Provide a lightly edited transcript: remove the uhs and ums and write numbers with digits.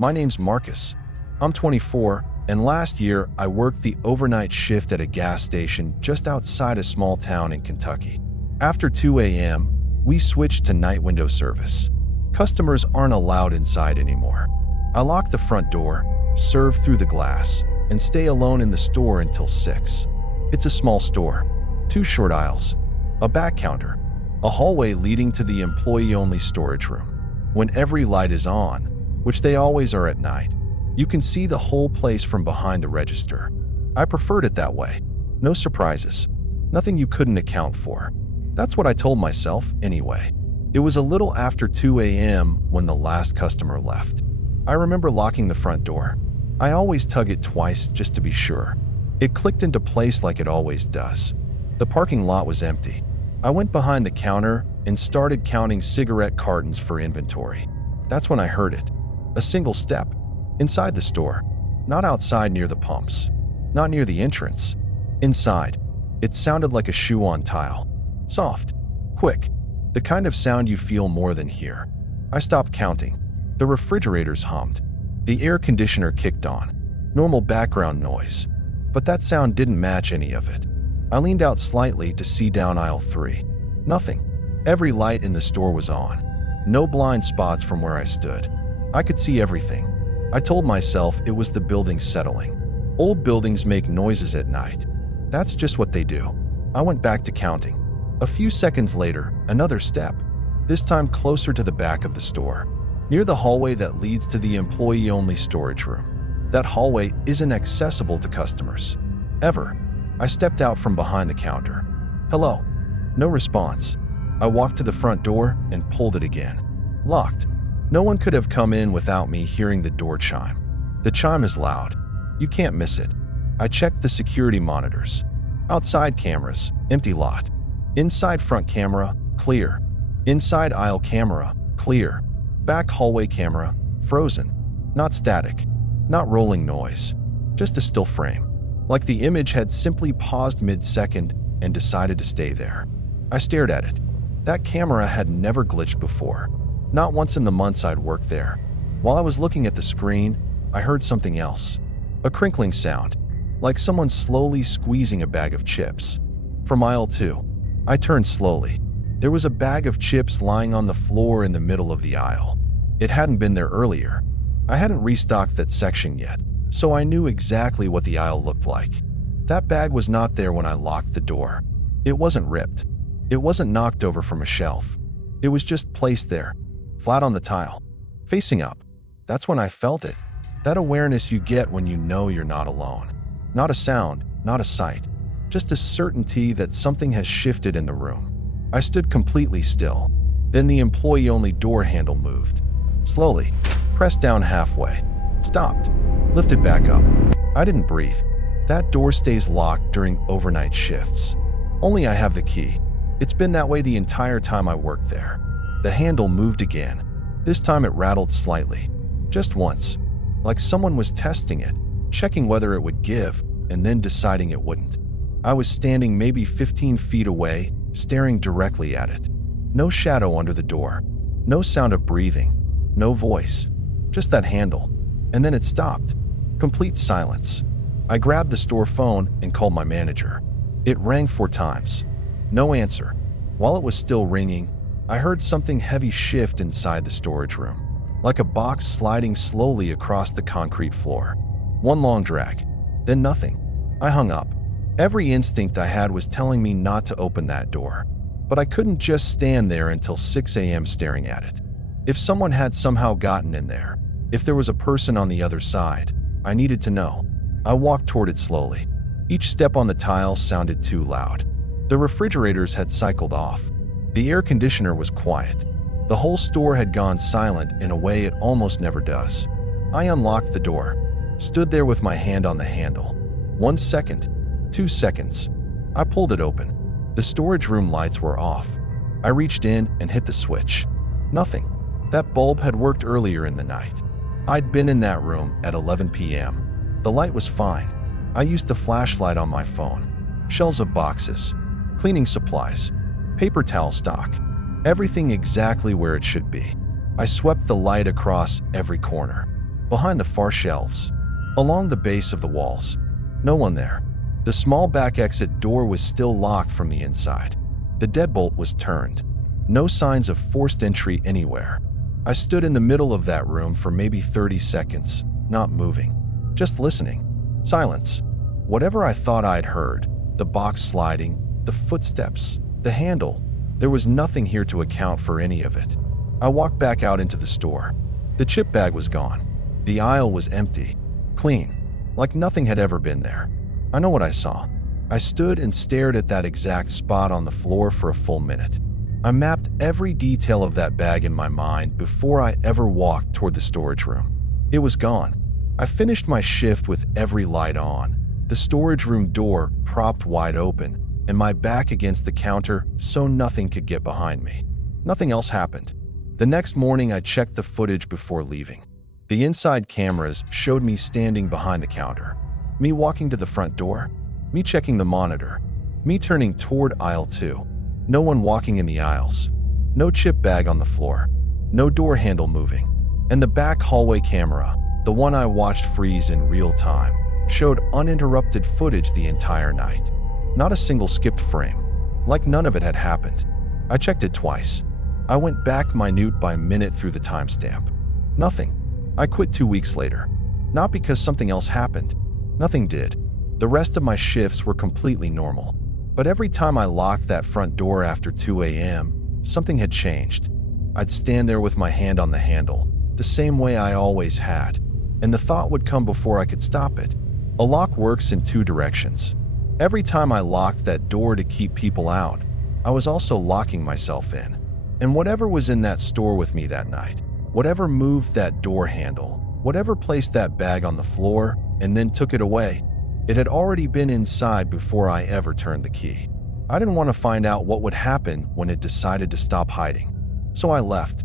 My name's Marcus. I'm 24, and last year I worked the overnight shift at a gas station just outside a small town in Kentucky. After 2 a.m., we switched to night window service. Customers aren't allowed inside anymore. I lock the front door, serve through the glass, and stay alone in the store until 6. It's a small store, 2 short aisles, a back counter, a hallway leading to the employee-only storage room. When every light is on, which they always are at night, you can see the whole place from behind the register. I preferred it that way. No surprises. Nothing you couldn't account for. That's what I told myself, anyway. It was a little after 2 a.m. when the last customer left. I remember locking the front door. I always tug it twice just to be sure. It clicked into place like it always does. The parking lot was empty. I went behind the counter and started counting cigarette cartons for inventory. That's when I heard it. A single step. Inside the store. Not outside near the pumps. Not near the entrance. Inside. It sounded like a shoe on tile. Soft. Quick. The kind of sound you feel more than hear. I stopped counting. The refrigerators hummed. The air conditioner kicked on. Normal background noise. But that sound didn't match any of it. I leaned out slightly to see down aisle 3. Nothing. Every light in the store was on. No blind spots from where I stood. I could see everything. I told myself it was the building settling. Old buildings make noises at night. That's just what they do. I went back to counting. A few seconds later, another step. This time closer to the back of the store. Near the hallway that leads to the employee-only storage room. That hallway isn't accessible to customers. Ever. I stepped out from behind the counter. Hello. No response. I walked to the front door and pulled it again. Locked. No one could have come in without me hearing the door chime. The chime is loud. You can't miss it. I checked the security monitors. Outside cameras, empty lot. Inside front camera, clear. Inside aisle camera, clear. Back hallway camera, frozen. Not static. Not rolling noise. Just a still frame. Like the image had simply paused mid-second and decided to stay there. I stared at it. That camera had never glitched before. Not once in the months I'd worked there. While I was looking at the screen, I heard something else. A crinkling sound, like someone slowly squeezing a bag of chips. From aisle 2, I turned slowly. There was a bag of chips lying on the floor in the middle of the aisle. It hadn't been there earlier. I hadn't restocked that section yet, so I knew exactly what the aisle looked like. That bag was not there when I locked the door. It wasn't ripped. It wasn't knocked over from a shelf. It was just placed there, flat on the tile, facing up. That's when I felt it. That awareness you get when you know you're not alone. Not a sound, not a sight. Just a certainty that something has shifted in the room. I stood completely still. Then the employee-only door handle moved. Slowly, pressed down halfway. Stopped. Lifted back up. I didn't breathe. That door stays locked during overnight shifts. Only I have the key. It's been that way the entire time I worked there. The handle moved again. This time it rattled slightly. Just once. Like someone was testing it, checking whether it would give, and then deciding it wouldn't. I was standing maybe 15 feet away, staring directly at it. No shadow under the door. No sound of breathing. No voice. Just that handle. And then it stopped. Complete silence. I grabbed the store phone and called my manager. It rang 4 times. No answer. While it was still ringing, I heard something heavy shift inside the storage room, like a box sliding slowly across the concrete floor. One long drag, then nothing. I hung up. Every instinct I had was telling me not to open that door, but I couldn't just stand there until 6 a.m. staring at it. If someone had somehow gotten in there, if there was a person on the other side, I needed to know. I walked toward it slowly. Each step on the tile sounded too loud. The refrigerators had cycled off. The air conditioner was quiet. The whole store had gone silent in a way it almost never does. I unlocked the door, stood there with my hand on the handle. 1 second, 2 seconds. I pulled it open. The storage room lights were off. I reached in and hit the switch. Nothing. That bulb had worked earlier in the night. I'd been in that room at 11 p.m. The light was fine. I used the flashlight on my phone. Shelves of boxes, cleaning supplies, paper towel stock, everything exactly where it should be. I swept the light across every corner. behind the far shelves, along the base of the walls. No one there. The small back exit door was still locked from the inside. The deadbolt was turned. No signs of forced entry anywhere. I stood in the middle of that room for maybe 30 seconds, not moving, just listening. Silence. Whatever I thought I'd heard, the box sliding, the footsteps, the handle, there was nothing here to account for any of it. I walked back out into the store. The chip bag was gone. The aisle was empty, clean, like nothing had ever been there. I know what I saw. I stood and stared at that exact spot on the floor for a full minute. I mapped every detail of that bag in my mind before I ever walked toward the storage room. It was gone. I finished my shift with every light on, the storage room door propped wide open, and my back against the counter so nothing could get behind me. Nothing else happened. The next morning I checked the footage before leaving. The inside cameras showed me standing behind the counter, me walking to the front door, me checking the monitor, me turning toward aisle 2. No one walking in the aisles. No chip bag on the floor. No door handle moving. And the back hallway camera, the one I watched freeze in real time, showed uninterrupted footage the entire night. Not a single skipped frame. Like none of it had happened. I checked it twice. I went back minute by minute through the timestamp. Nothing. I quit 2 weeks later. Not because something else happened. Nothing did. The rest of my shifts were completely normal. But every time I locked that front door after 2 a.m., something had changed. I'd stand there with my hand on the handle, the same way I always had, and the thought would come before I could stop it. A lock works in 2 directions. Every time I locked that door to keep people out, I was also locking myself in. And whatever was in that store with me that night, whatever moved that door handle, whatever placed that bag on the floor and then took it away, it had already been inside before I ever turned the key. I didn't want to find out what would happen when it decided to stop hiding. So I left.